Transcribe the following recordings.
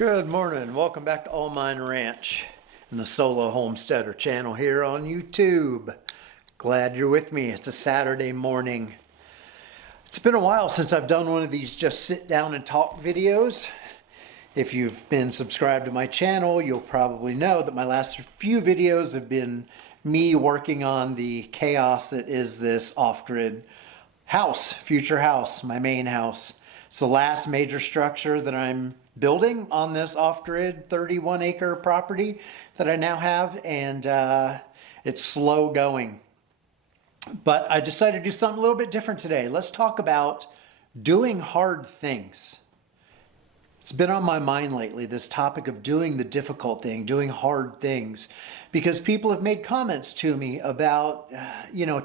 Good morning. Welcome back to All Mine Ranch and the Solo Homesteader channel here on YouTube. Glad you're with me. It's a Saturday morning. It's been a while since I've done one of these just sit down and talk videos. If you've been subscribed to my channel, you'll probably know that my last few videos have been me working on the chaos that is this off-grid house, future house, my main house. It's the last major structure that I'm building on this off-grid 31-acre property that I now have, and it's slow going. But I decided to do something a little bit different today. Let's talk about doing hard things. It's been on my mind lately, this topic of doing the difficult thing, doing hard things, because people have made comments to me about,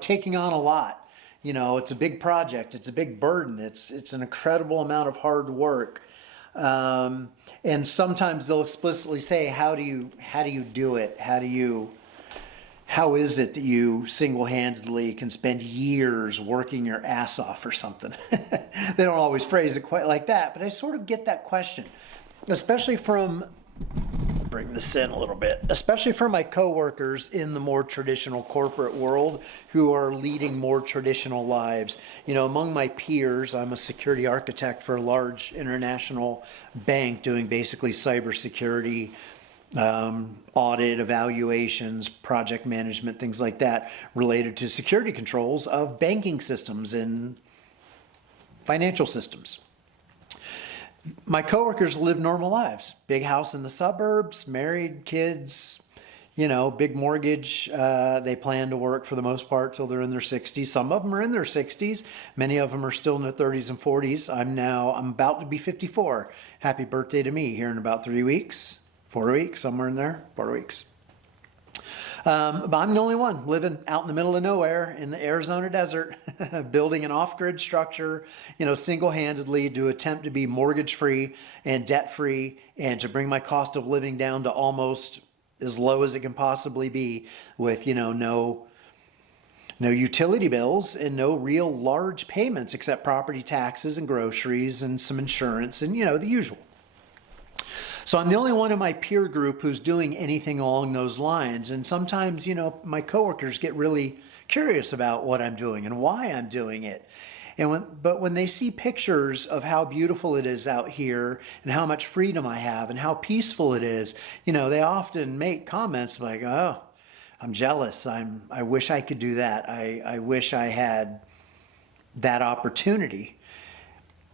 taking on a lot. It's a big project, it's a big burden, it's an incredible amount of hard work. And sometimes they'll explicitly say, how do you do it? How is it that you single-handedly can spend years working your ass off or something? They don't always phrase it quite like that, but I sort of get that question, especially from, bring this in a little bit, especially from my coworkers in the more traditional corporate world who are leading more traditional lives. Among my peers, I'm a security architect for a large international bank doing basically cybersecurity, audit, evaluations, project management, things like that related to security controls of banking systems and financial systems. My coworkers live normal lives. Big house in the suburbs, married, kids, big mortgage. They plan to work for the most part till they're in their 60s. Some of them are in their 60s. Many of them are still in their 30s and 40s. I'm about to be 54. Happy birthday to me here in about 3 weeks, 4 weeks, somewhere in there, 4 weeks. But I'm the only one living out in the middle of nowhere in the Arizona desert, building an off-grid structure, single-handedly to attempt to be mortgage-free and debt-free and to bring my cost of living down to almost as low as it can possibly be with, no utility bills and no real large payments except property taxes and groceries and some insurance and, the usual. So I'm the only one in my peer group who's doing anything along those lines. And sometimes, my coworkers get really curious about what I'm doing and why I'm doing it. But when they see pictures of how beautiful it is out here and how much freedom I have and how peaceful it is, they often make comments like, oh, I'm jealous. I wish I could do that. I wish I had that opportunity.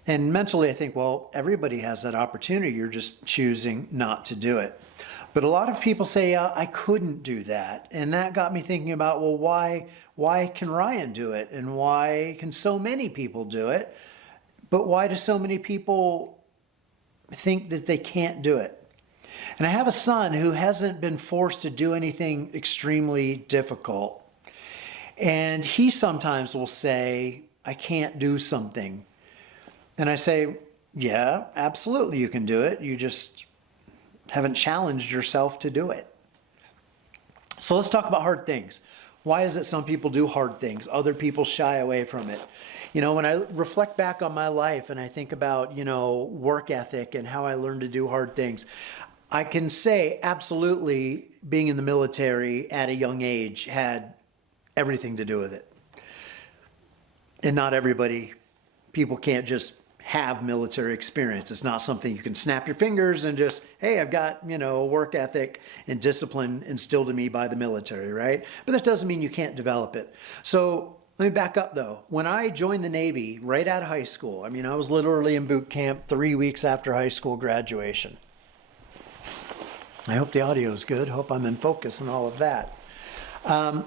And mentally, I think, well, everybody has that opportunity. You're just choosing not to do it. But a lot of people say, I couldn't do that. And that got me thinking about, well, why can Ryan do it? And why can so many people do it? But why do so many people think that they can't do it? And I have a son who hasn't been forced to do anything extremely difficult. And he sometimes will say, I can't do something. And I say, yeah, absolutely you can do it. You just haven't challenged yourself to do it. So let's talk about hard things. Why is it some people do hard things? Other people shy away from it. When I reflect back on my life and I think about, work ethic and how I learned to do hard things, I can say absolutely being in the military at a young age had everything to do with it. And not everybody, people can't just have military experience. It's not something you can snap your fingers and just, hey, I've got, work ethic and discipline instilled in me by the military, right? But that doesn't mean you can't develop it. So let me back up though. When I joined the Navy right out of high school, I was literally in boot camp 3 weeks after high school graduation. I hope the audio is good. Hope I'm in focus and all of that.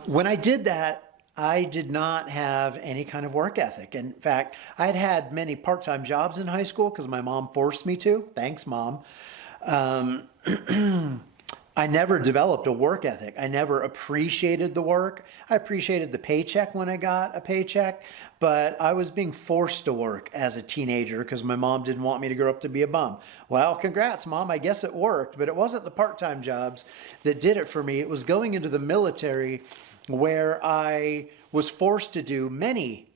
When I did that, I did not have any kind of work ethic. In fact, I'd had many part-time jobs in high school because my mom forced me to. Thanks, Mom. I never developed a work ethic. I never appreciated the work. I appreciated the paycheck when I got a paycheck, but I was being forced to work as a teenager because my mom didn't want me to grow up to be a bum. Well, congrats, Mom. I guess it worked, but it wasn't the part-time jobs that did it for me. It was going into the military where I was forced to do many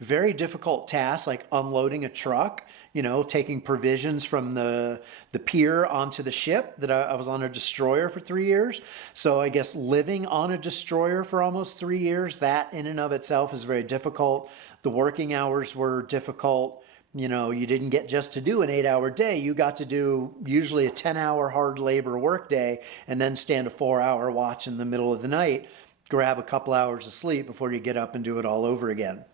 very difficult tasks like unloading a truck, taking provisions from the pier onto the ship. That I was on a destroyer for 3 years. So I guess living on a destroyer for almost 3 years, that in and of itself is very difficult. The working hours were difficult. You didn't get just to do an 8-hour day. You got to do usually a 10-hour hard labor work day and then stand a 4-hour watch in the middle of the night, grab a couple hours of sleep before you get up and do it all over again.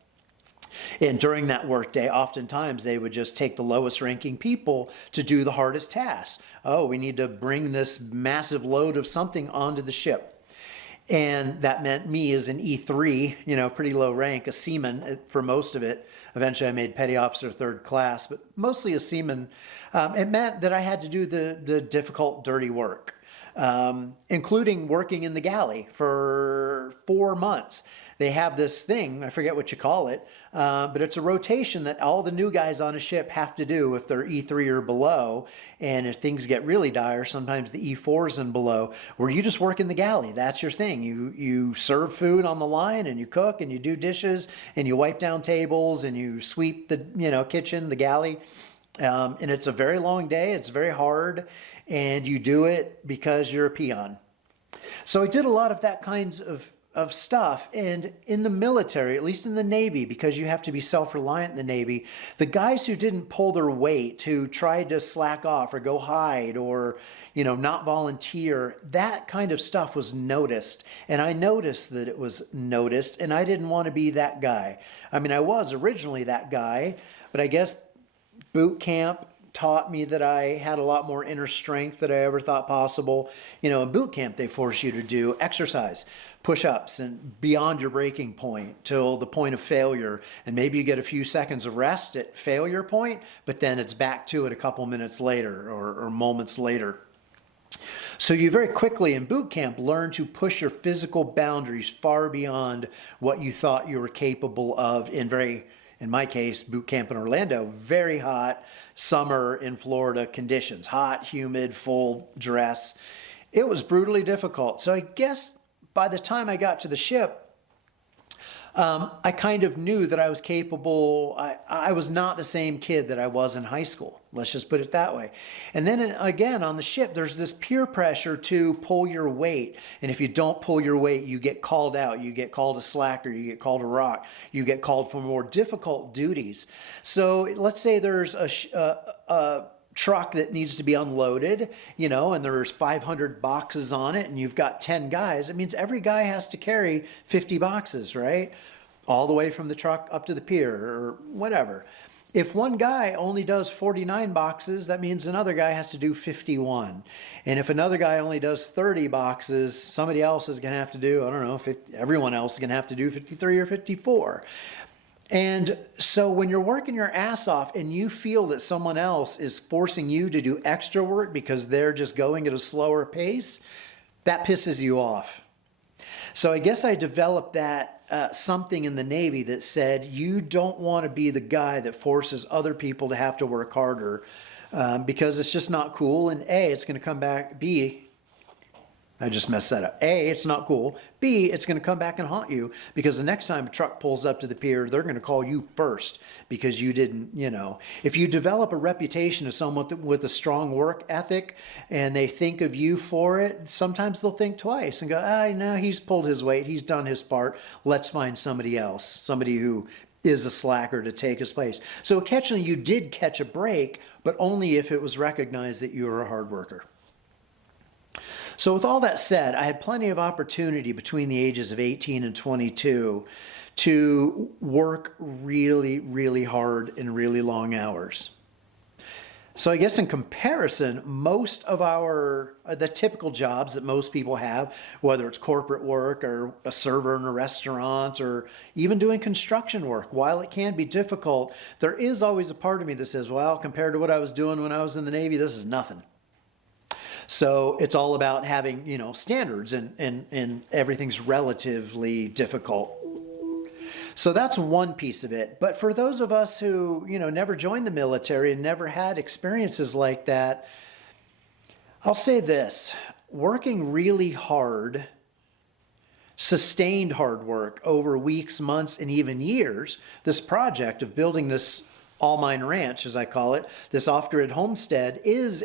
And during that work day, oftentimes they would just take the lowest ranking people to do the hardest tasks. Oh, we need to bring this massive load of something onto the ship. And that meant me as an E3, pretty low rank, a seaman for most of it. Eventually I made petty officer 3rd class, but mostly a seaman. It meant that I had to do the difficult, dirty work, including working in the galley for 4 months. They have this thing, I forget what you call it, but it's a rotation that all the new guys on a ship have to do if they're E3 or below. And if things get really dire, sometimes the E4s and below, where you just work in the galley. That's your thing. You serve food on the line, and you cook, and you do dishes, and you wipe down tables, and you sweep the kitchen, the galley. And it's a very long day. It's very hard, and you do it because you're a peon. So I did a lot of that kinds of stuff. And in the military, at least in the Navy, because you have to be self-reliant in the Navy, the guys who didn't pull their weight, who tried to slack off or go hide or, not volunteer, that kind of stuff was noticed. And I noticed that it was noticed, and I didn't want to be that guy. I mean, I was originally that guy, but I guess boot camp taught me that I had a lot more inner strength than I ever thought possible. In boot camp, they force you to do exercise, push-ups, and beyond your breaking point till the point of failure. And maybe you get a few seconds of rest at failure point, but then it's back to it a couple minutes later or moments later. So you very quickly in boot camp learn to push your physical boundaries far beyond what you thought you were capable of in my case, boot camp in Orlando, very hot summer in Florida conditions, hot, humid, full dress. It was brutally difficult. So I guess by the time I got to the ship, I kind of knew that I was capable. I was not the same kid that I was in high school. Let's just put it that way. And then again, on the ship, there's this peer pressure to pull your weight. And if you don't pull your weight, you get called out. You get called a slacker. You get called a rock. You get called for more difficult duties. So let's say there's a truck that needs to be unloaded, and there's 500 boxes on it, and you've got 10 guys. It means every guy has to carry 50 boxes, right? All the way from the truck up to the pier or whatever. If one guy only does 49 boxes, that means another guy has to do 51. And if another guy only does 30 boxes, somebody else is going to have to do, everyone else is going to have to do 53 or 54. And so when you're working your ass off and you feel that someone else is forcing you to do extra work because they're just going at a slower pace, that pisses you off. So I guess I developed that something in the Navy that said you don't want to be the guy that forces other people to have to work harder because it's just not cool. And A, it's going to come back. B, I just messed that up. A, it's not cool. B, it's going to come back and haunt you because the next time a truck pulls up to the pier, they're going to call you first because you didn't, If you develop a reputation as someone with a strong work ethic and they think of you for it, sometimes they'll think twice and go, no, he's pulled his weight. He's done his part. Let's find somebody else, somebody who is a slacker to take his place. So occasionally you did catch a break, but only if it was recognized that you were a hard worker. So with all that said, I had plenty of opportunity between the ages of 18 and 22 to work really, really hard in really long hours. So I guess in comparison, most of the typical jobs that most people have, whether it's corporate work or a server in a restaurant or even doing construction work, while it can be difficult, there is always a part of me that says, well, compared to what I was doing when I was in the Navy, this is nothing. So it's all about having, standards and everything's relatively difficult. So that's one piece of it. But for those of us who, never joined the military and never had experiences like that, I'll say this: working really hard, sustained hard work over weeks, months, and even years, this project of building this All Mine Ranch, as I call it, this off-grid homestead is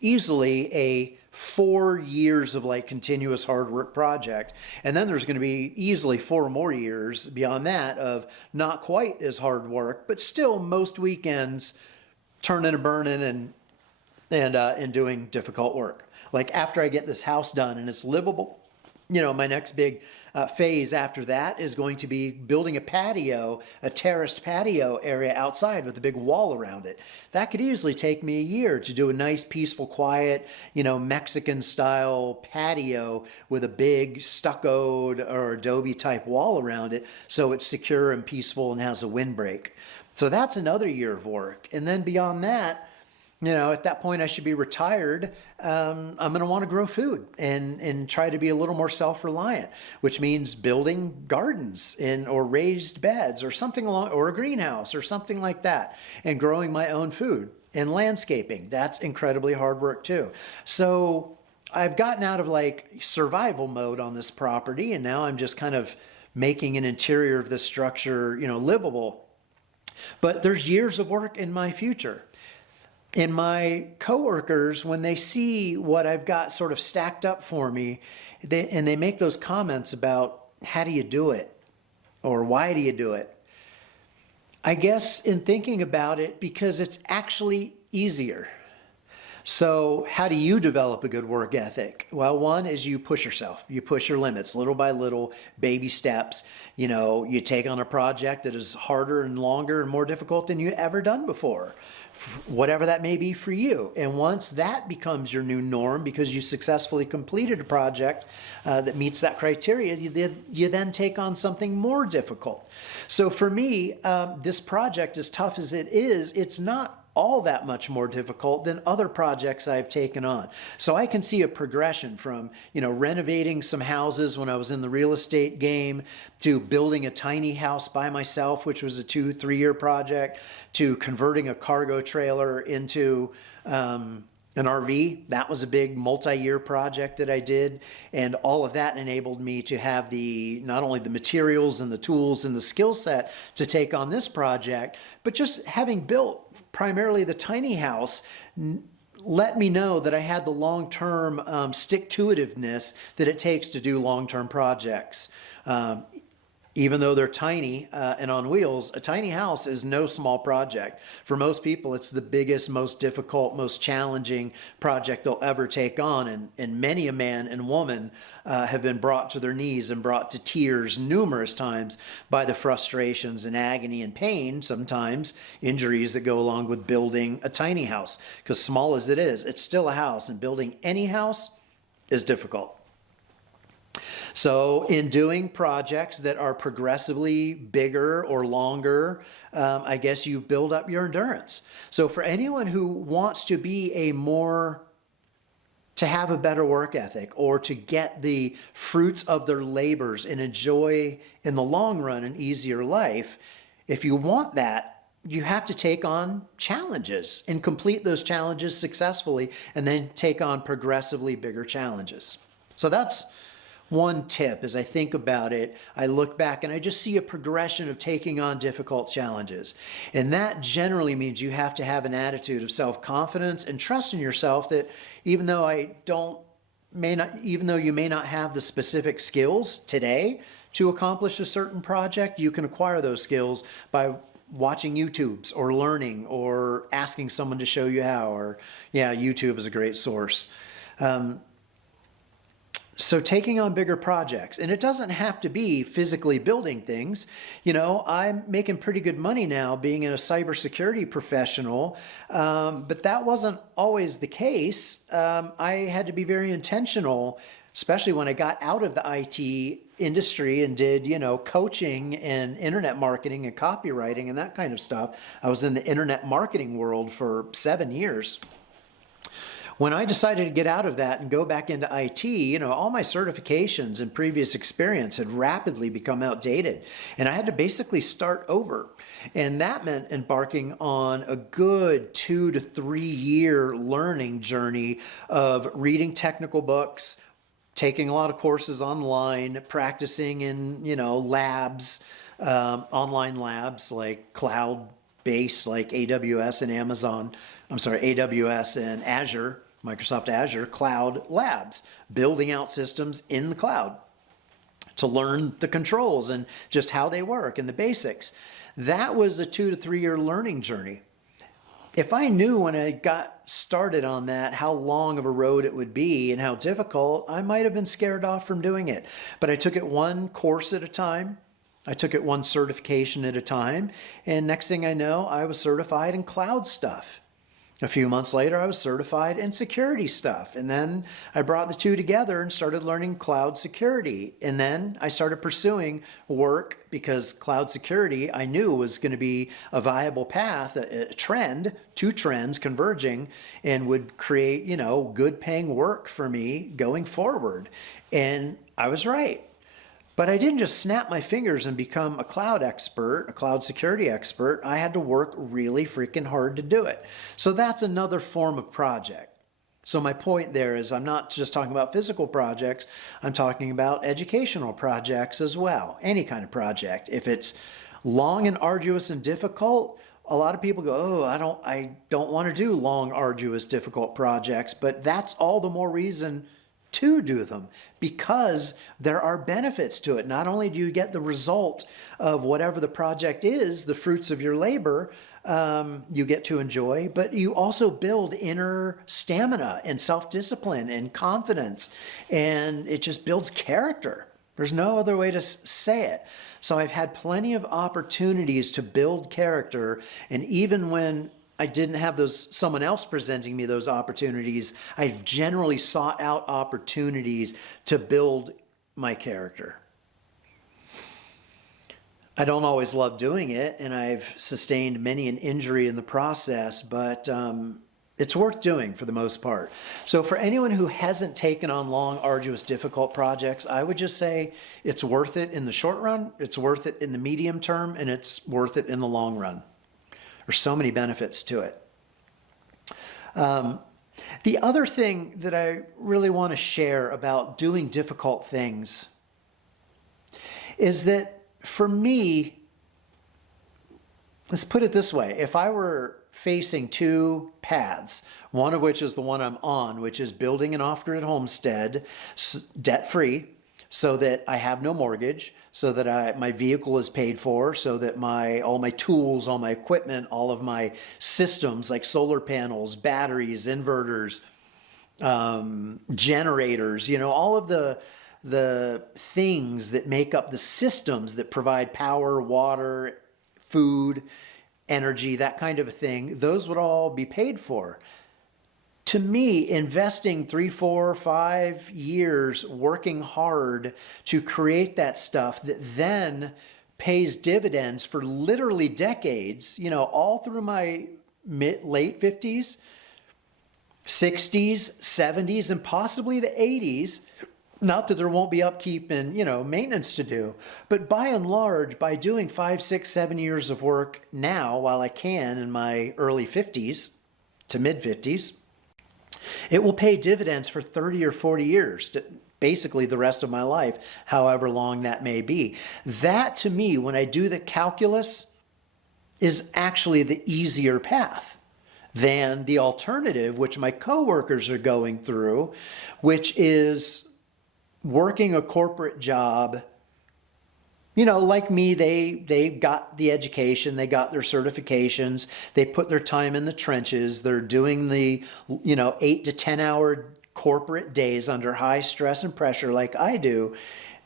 easily a 4 years of like continuous hard work project. And then there's going to be easily 4 more years beyond that of not quite as hard work, but still most weekends turning and burning and doing difficult work. Like after I get this house done and it's livable, my next big phase after that is going to be building a patio, a terraced patio area outside with a big wall around it. That could easily take me a year to do a nice, peaceful, quiet, Mexican style patio with a big stuccoed or adobe type wall around it so it's secure and peaceful and has a windbreak. So that's another year of work. And then beyond that, at that point I should be retired. I'm going to want to grow food and try to be a little more self-reliant, which means building gardens or raised beds or something or a greenhouse or something like that, and growing my own food and landscaping. That's incredibly hard work too. So I've gotten out of like survival mode on this property, and now I'm just kind of making an interior of this structure, livable. But there's years of work in my future. And my coworkers, when they see what I've got sort of stacked up for me, they make those comments about how do you do it? Or why do you do it? I guess in thinking about it, because it's actually easier. So how do you develop a good work ethic? Well, one is you push yourself. You push your limits little by little, baby steps. You take on a project that is harder and longer and more difficult than you ever done before, whatever that may be for you. And once that becomes your new norm because you successfully completed a project that meets that criteria, you then take on something more difficult. So for me, this project, as tough as it is, it's not all that much more difficult than other projects I've taken on. So I can see a progression from, renovating some houses when I was in the real estate game, to building a tiny house by myself, which was a 2-3 year project, to converting a cargo trailer into an RV. That was a big multi-year project that I did. And all of that enabled me to have not only the materials and the tools and the skill set to take on this project, but just having built primarily the tiny house let me know that I had the long-term stick-to-itiveness that it takes to do long-term projects. Even though they're tiny and on wheels, a tiny house is no small project. For most people, it's the biggest, most difficult, most challenging project they'll ever take on. And many a man and woman have been brought to their knees and brought to tears numerous times by the frustrations and agony and pain, sometimes injuries that go along with building a tiny house. Because small as it is, it's still a house, and building any house is difficult. So in doing projects that are progressively bigger or longer, I guess you build up your endurance. So for anyone who wants to to have a better work ethic, or to get the fruits of their labors and enjoy in the long run an easier life, if you want that, you have to take on challenges and complete those challenges successfully, and then take on progressively bigger challenges. So that's one tip. As I think about it, I look back and I just see a progression of taking on difficult challenges. And that generally means you have to have an attitude of self-confidence and trust in yourself that even though you may not have the specific skills today to accomplish a certain project, you can acquire those skills by watching YouTubes or learning or asking someone to show you how. YouTube is a great source. So taking on bigger projects, and it doesn't have to be physically building things. I'm making pretty good money now being a cybersecurity professional, but that wasn't always the case. I had to be very intentional, especially when I got out of the IT industry and did, coaching and internet marketing and copywriting and that kind of stuff. I was in the internet marketing world for 7 years. When I decided to get out of that and go back into IT, all my certifications and previous experience had rapidly become outdated, and I had to basically start over. And that meant embarking on a good 2 to 3 year learning journey of reading technical books, taking a lot of courses online, practicing in, labs, online labs like cloud based like AWS and AWS and Azure, Microsoft Azure Cloud Labs, building out systems in the cloud to learn the controls and just how they work and the basics. That was a 2 to 3 year learning journey. If I knew when I got started on that how long of a road it would be and how difficult, I might have been scared off from doing it. But I took it one course at a time. I took it one certification at a time. And next thing I know, I was certified in cloud stuff. A few months later, I was certified in security stuff. And then I brought the two together and started learning cloud security. And then I started pursuing work because cloud security I knew was going to be a viable path, a trend, two trends converging, and would create, good paying work for me going forward. And I was right. But I didn't just snap my fingers and become a cloud expert, a cloud security expert. I had to work really freaking hard to do it. So that's another form of project. So my point there is I'm not just talking about physical projects. I'm talking about educational projects as well. Any kind of project. If it's long and arduous and difficult, a lot of people go, oh, I don't want to do long, arduous, difficult projects. But that's all the more reason to do them, because there are benefits to it. Not only do you get the result of whatever the project is, the fruits of your labor, you get to enjoy, but you also build inner stamina and self-discipline and confidence, and it just builds character. There's no other way to say it. So I've had plenty of opportunities to build character, and even when I didn't have someone else presenting me those opportunities, I've generally sought out opportunities to build my character. I don't always love doing it, and I've sustained many an injury in the process, but it's worth doing for the most part. So for anyone who hasn't taken on long, arduous, difficult projects, I would just say it's worth it in the short run, it's worth it in the medium term, and it's worth it in the long run. There's so many benefits to it. The other thing that I really want to share about doing difficult things is that for me, let's put it this way. If I were facing two paths, one of which is the one I'm on, which is building an off-grid homestead, debt-free, so that I have no mortgage, so that my vehicle is paid for, so that all my tools, all my equipment, all of my systems like solar panels, batteries, inverters, generators, all of the things that make up the systems that provide power, water, food, energy, that kind of a thing, those would all be paid for. To me, investing 3, 4, 5 years working hard to create that stuff that then pays dividends for literally decades, all through my late 50s, 60s, 70s, and possibly the 80s. Not that there won't be upkeep and, maintenance to do, but by and large, by doing 5, 6, 7 years of work now while I can in my early 50s to mid 50s, it will pay dividends for 30 or 40 years, basically the rest of my life, however long that may be. That, to me, when I do the calculus, is actually the easier path than the alternative, which my coworkers are going through, which is working a corporate job. Like me, they got the education, they got their certifications, they put their time in the trenches, they're doing the, 8 to 10 hour corporate days under high stress and pressure like I do.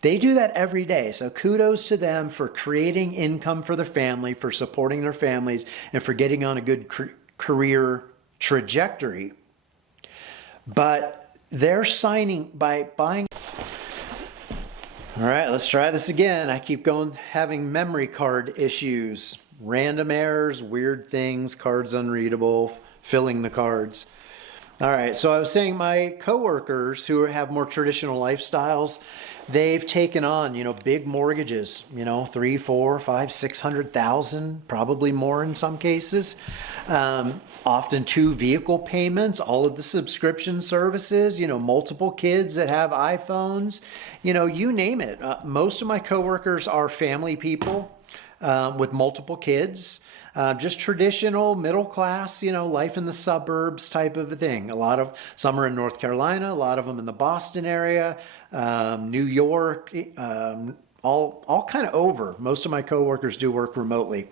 They do that every day. So kudos to them for creating income for their family, for supporting their families, and for getting on a good career trajectory. But they're signing by buying. All right, let's try this again. I keep having memory card issues, random errors, weird things, cards unreadable, filling the cards. All right, so I was saying my coworkers who have more traditional lifestyles, they've taken on, big mortgages, 3, 4, 5, 600,000, probably more in some cases. Often 2 vehicle payments, all of the subscription services, multiple kids that have iPhones, you name it. Most of my coworkers are family people. with multiple kids. Just traditional middle class, life in the suburbs type of a thing. Some are in North Carolina, a lot of them in the Boston area, New York, all kind of over. Most of my coworkers do work remotely.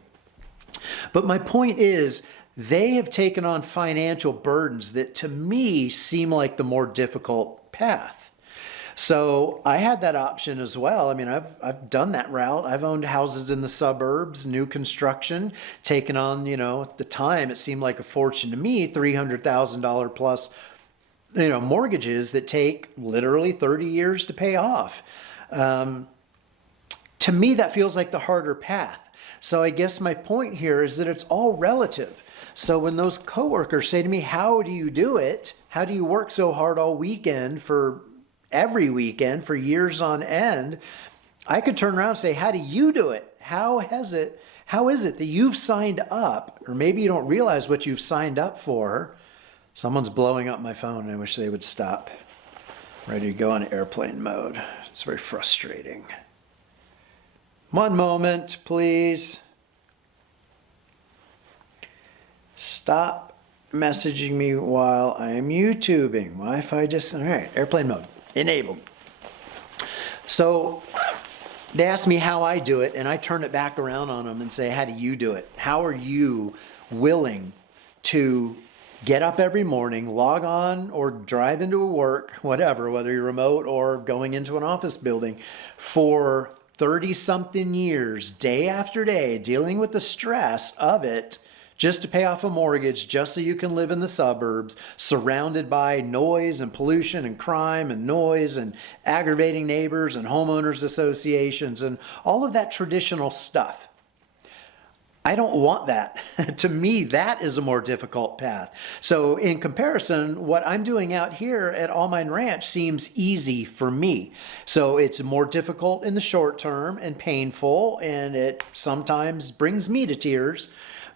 But my point is, they have taken on financial burdens that to me seem like the more difficult path. So I had that option as well. I mean, I've done that route. I've owned houses in the suburbs, new construction, taken on, at the time it seemed like a fortune to me, $300,000 plus, mortgages that take literally 30 years to pay off. To me, that feels like the harder path. So I guess my point here is that it's all relative. So when those coworkers say to me, how do you do it? How do you work so hard all weekend for every weekend for years on end? I could turn around and say, how do you do it? How is it that you've signed up, or maybe you don't realize what you've signed up for? Someone's blowing up my phone and I wish they would stop. I'm ready to go on airplane mode. It's very frustrating. One moment, please. Stop messaging me while I am YouTubing. Wi-Fi all right, airplane mode, enabled. So they ask me how I do it, and I turn it back around on them and say, how do you do it? How are you willing to get up every morning, log on or drive into a work, whatever, whether you're remote or going into an office building, for 30-something years, day after day, dealing with the stress of it, just to pay off a mortgage, just so you can live in the suburbs, surrounded by noise and pollution and crime and noise and aggravating neighbors and homeowners associations and all of that traditional stuff. I don't want that. To me, that is a more difficult path. So in comparison, what I'm doing out here at All Mine Ranch seems easy for me. So it's more difficult in the short term and painful, and it sometimes brings me to tears.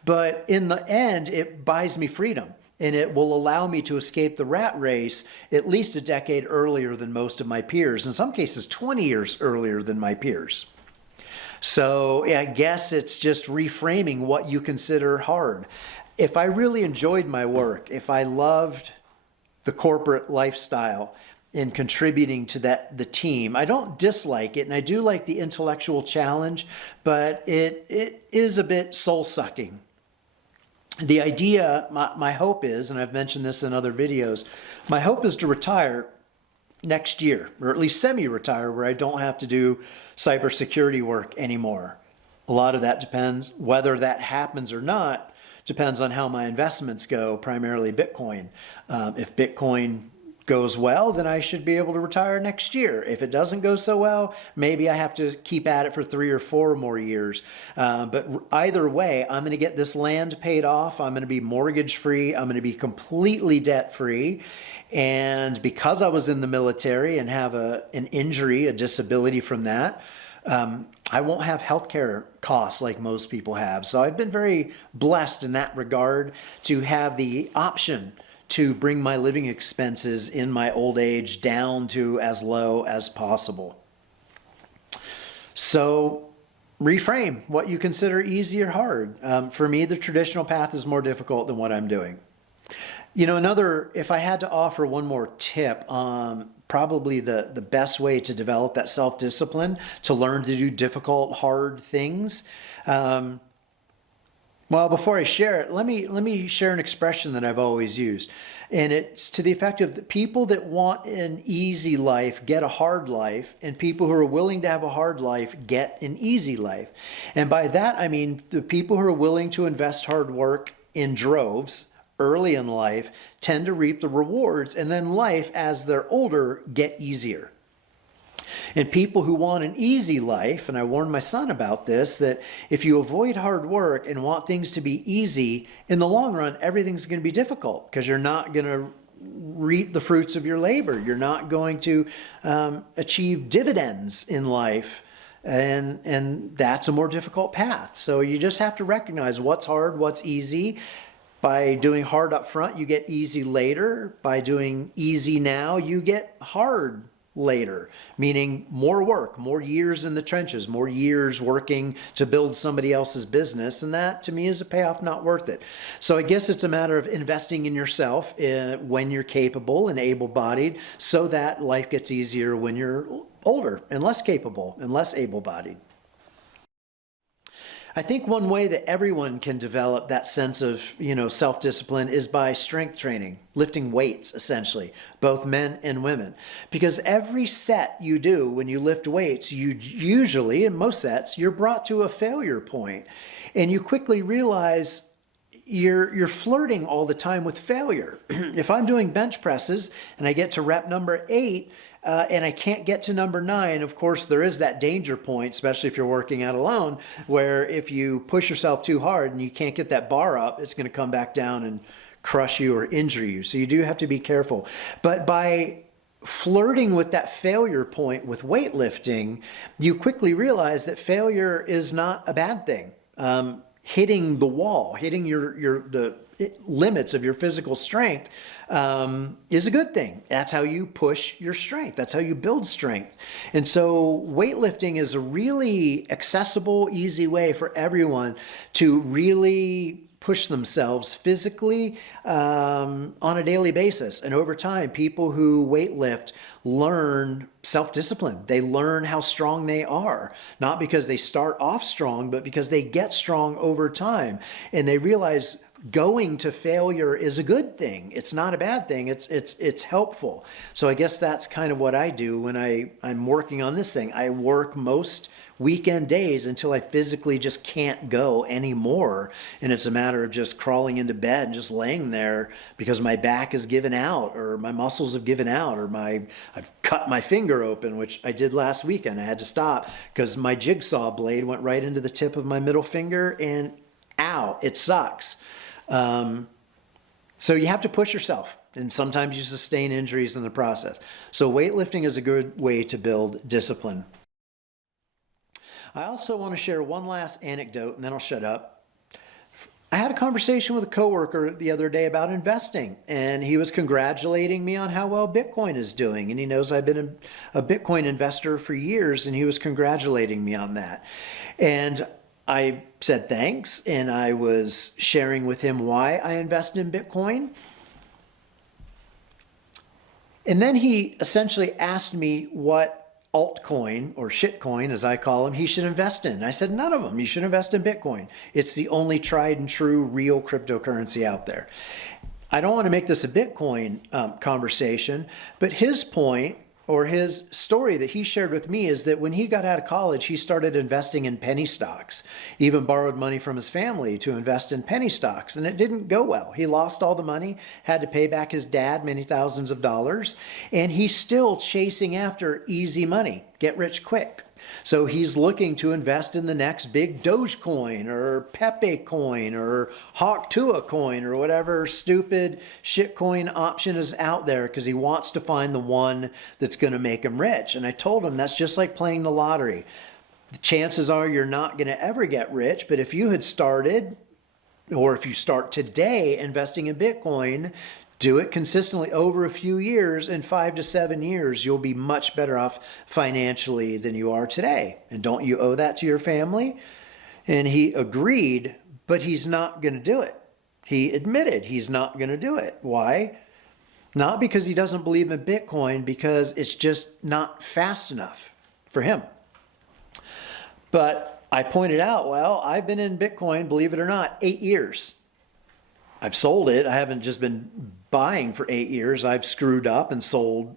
But in the end, it buys me freedom, and it will allow me to escape the rat race at least a decade earlier than most of my peers, in some cases 20 years earlier than my peers. So I guess it's just reframing what you consider hard. If I really enjoyed my work, if I loved the corporate lifestyle and contributing to the team, I don't dislike it, and I do like the intellectual challenge, but it is a bit soul-sucking. The idea, my hope is, and I've mentioned this in other videos, my hope is to retire next year, or at least semi-retire, where I don't have to do cybersecurity work anymore. A lot of that depends, whether that happens or not, depends on how my investments go, primarily Bitcoin. If Bitcoin goes well, then I should be able to retire next year. If it doesn't go so well, maybe I have to keep at it for 3 or 4 more years. But either way, I'm going to get this land paid off. I'm going to be mortgage free. I'm going to be completely debt free. And because I was in the military and have an injury, a disability from that, I won't have healthcare costs like most people have. So I've been very blessed in that regard to have the option to bring my living expenses in my old age down to as low as possible. So reframe what you consider easy or hard. For me, the traditional path is more difficult than what I'm doing. If I had to offer one more tip, probably the best way to develop that self-discipline, to learn to do difficult, hard things. Well, before I share it, let me share an expression that I've always used. And it's to the effect of the people that want an easy life get a hard life, and people who are willing to have a hard life get an easy life. And by that, I mean the people who are willing to invest hard work in droves early in life tend to reap the rewards, and then life, as they're older, get easier. And people who want an easy life, and I warned my son about this, that if you avoid hard work and want things to be easy, in the long run, everything's going to be difficult because you're not going to reap the fruits of your labor. You're not going to achieve dividends in life. And that's a more difficult path. So you just have to recognize what's hard, what's easy. By doing hard up front, you get easy later. By doing easy now, you get hard later, meaning more work, more years in the trenches, more years working to build somebody else's business. And that to me is a payoff not worth it. So I guess it's a matter of investing in yourself when you're capable and able-bodied, so that life gets easier when you're older and less capable and less able-bodied. I think one way that everyone can develop that sense of, self-discipline is by strength training, lifting weights, essentially, both men and women. Because every set you do when you lift weights, you usually, in most sets, you're brought to a failure point. And you quickly realize you're flirting all the time with failure. If I'm doing bench presses and I get to rep number 8, and I can't get to number 9, of course, there is that danger point, especially if you're working out alone, where if you push yourself too hard and you can't get that bar up, it's going to come back down and crush you or injure you. So you do have to be careful. But by flirting with that failure point with weightlifting, you quickly realize that failure is not a bad thing. Hitting the wall, hitting the limits of your physical strength is a good thing. That's how you push your strength. That's how you build strength. And so weightlifting is a really accessible, easy way for everyone to really push themselves physically on a daily basis. And over time, people who weightlift learn self-discipline. They learn how strong they are, not because they start off strong, but because they get strong over time. And they realize going to failure is a good thing. It's not a bad thing. It's helpful. So I guess that's kind of what I do when I'm working on this thing. I work most weekend days until I physically just can't go anymore. And it's a matter of just crawling into bed and just laying there because my back is given out, or my muscles have given out, or I've cut my finger open, which I did last weekend. I had to stop because my jigsaw blade went right into the tip of my middle finger, and ow, it sucks. So you have to push yourself, and sometimes you sustain injuries in the process. So weightlifting is a good way to build discipline. I also want to share one last anecdote, and then I'll shut up. I had a conversation with a coworker the other day about investing, and he was congratulating me on how well Bitcoin is doing. And he knows I've been a Bitcoin investor for years, and he was congratulating me on that. And I said thanks, and I was sharing with him why I invest in Bitcoin. And then he essentially asked me what altcoin, or shitcoin as I call them, he should invest in. I said, none of them. You should invest in Bitcoin. It's the only tried and true real cryptocurrency out there. I don't want to make this a Bitcoin conversation, but his point, or his story that he shared with me, is that when he got out of college, he started investing in penny stocks, even borrowed money from his family to invest in penny stocks, and it didn't go well. He lost all the money, had to pay back his dad many thousands of dollars, and he's still chasing after easy money, get rich quick. So he's looking to invest in the next big Dogecoin or Pepe coin or Hawk Tuah coin or whatever stupid shitcoin option is out there, because he wants to find the one that's going to make him rich. And I told him that's just like playing the lottery. The chances are you're not going to ever get rich, but if you had started, or if you start today investing in Bitcoin, do it consistently over a few years. In 5 to 7 years, you'll be much better off financially than you are today. And don't you owe that to your family? And he agreed, but he's not going to do it. He admitted he's not going to do it. Why? Not because he doesn't believe in Bitcoin, because it's just not fast enough for him. But I pointed out, well, I've been in Bitcoin, believe it or not, 8 years. I've sold it. I haven't just been buying for 8 years. I've screwed up and sold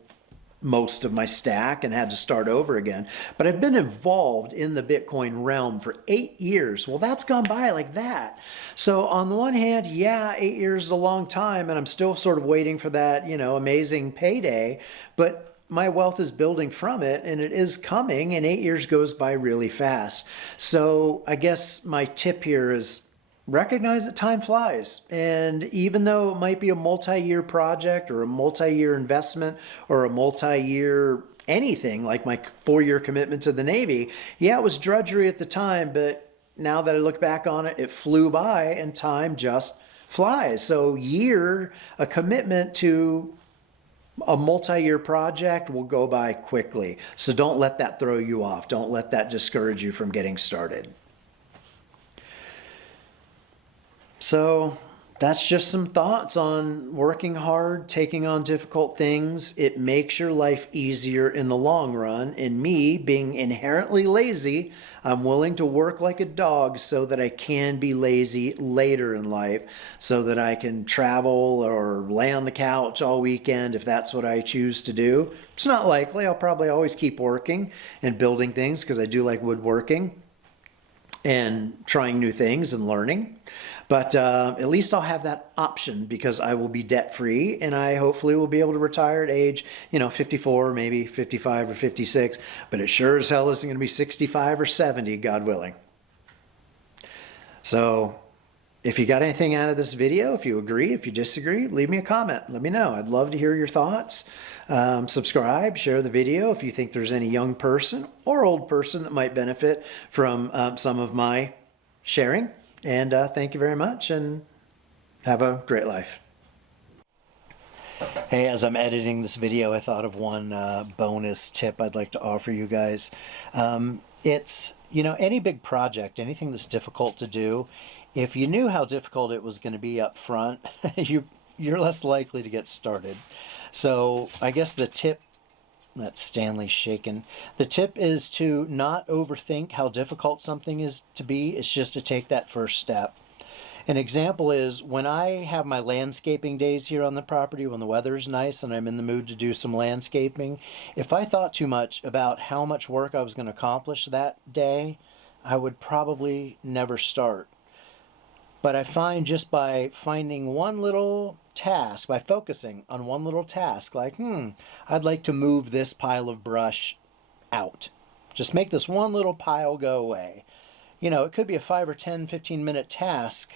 most of my stack and had to start over again. But I've been involved in the Bitcoin realm for 8 years. Well, that's gone by like that. So on the one hand, yeah, 8 years is a long time, and I'm still sort of waiting for that, amazing payday. But my wealth is building from it, and it is coming, and 8 years goes by really fast. So I guess my tip here is recognize that time flies. And even though it might be a multi-year project or a multi-year investment or a multi-year anything, like my 4-year commitment to the Navy, yeah, it was drudgery at the time, but now that I look back on it, it flew by, and time just flies. So a commitment to A multi-year project will go by quickly. So don't let that throw you off. Don't let that discourage you from getting started. So that's just some thoughts on working hard, taking on difficult things. It makes your life easier in the long run. And me, being inherently lazy, I'm willing to work like a dog so that I can be lazy later in life, so that I can travel or lay on the couch all weekend if that's what I choose to do. It's not likely. I'll probably always keep working and building things because I do like woodworking and trying new things and learning. But at least I'll have that option because I will be debt free, and I hopefully will be able to retire at age, 54, maybe 55 or 56. But it sure as hell isn't going to be 65 or 70, God willing. So if you got anything out of this video, if you agree, if you disagree, leave me a comment. Let me know. I'd love to hear your thoughts. Subscribe, share the video if you think there's any young person or old person that might benefit from some of my sharing. And thank you very much, and have a great life. Hey, as I'm editing this video, I thought of one bonus tip I'd like to offer you guys. It's, any big project, anything that's difficult to do, if you knew how difficult it was going to be up front, you're less likely to get started. So I guess the tip, that's Stanley shaking. The tip is to not overthink how difficult something is to be. It's just to take that first step. An example is when I have my landscaping days here on the property, when the weather's nice and I'm in the mood to do some landscaping, if I thought too much about how much work I was going to accomplish that day, I would probably never start. But I find just by finding one little task, by focusing on one little task, like, I'd like to move this pile of brush out. Just make this one little pile go away. It could be a 5 or 10, 15-minute task,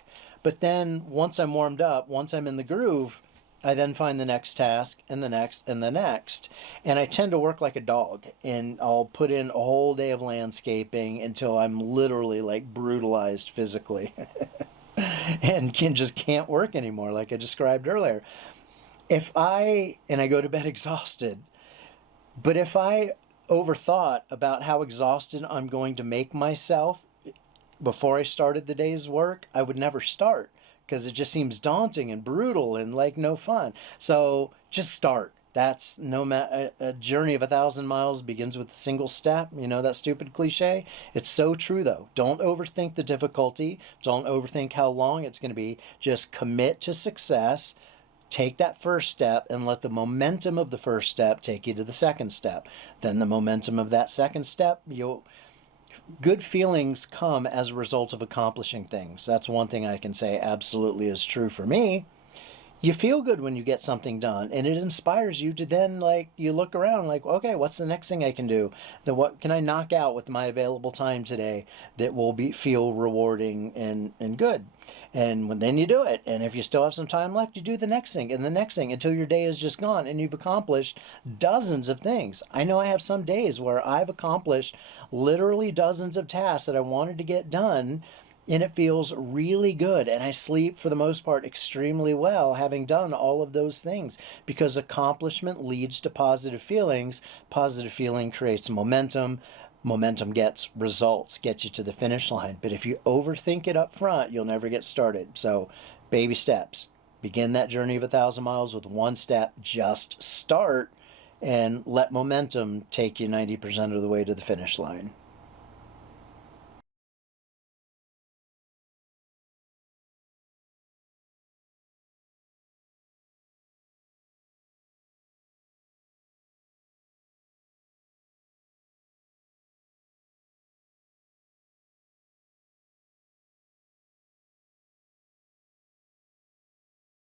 but then once I'm warmed up, once I'm in the groove, I then find the next task and the next and the next. And I tend to work like a dog, and I'll put in a whole day of landscaping until I'm literally like brutalized physically. And can't work anymore, like I described earlier. And I go to bed exhausted, but if I overthought about how exhausted I'm going to make myself before I started the day's work, I would never start because it just seems daunting and brutal and like no fun. So just start. That's a journey of 1,000 miles begins with a single step. That stupid cliche. It's so true, though. Don't overthink the difficulty. Don't overthink how long it's going to be. Just commit to success. Take that first step and let the momentum of the first step take you to the second step. Then the momentum of that second step, good feelings come as a result of accomplishing things. That's one thing I can say absolutely is true for me. You feel good when you get something done, and it inspires you to then, you look around like, okay, what's the next thing I can do? What can I knock out with my available time today that will feel rewarding and good? And then you do it. And if you still have some time left, you do the next thing and the next thing until your day is just gone and you've accomplished dozens of things. I know I have some days where I've accomplished literally dozens of tasks that I wanted to get done, and it feels really good. And I sleep, for the most part, extremely well, having done all of those things, because accomplishment leads to positive feelings. Positive feeling creates momentum. Momentum gets results, gets you to the finish line. But if you overthink it up front, you'll never get started. So baby steps. Begin that journey of 1,000 miles with one step. Just start and let momentum take you 90% of the way to the finish line.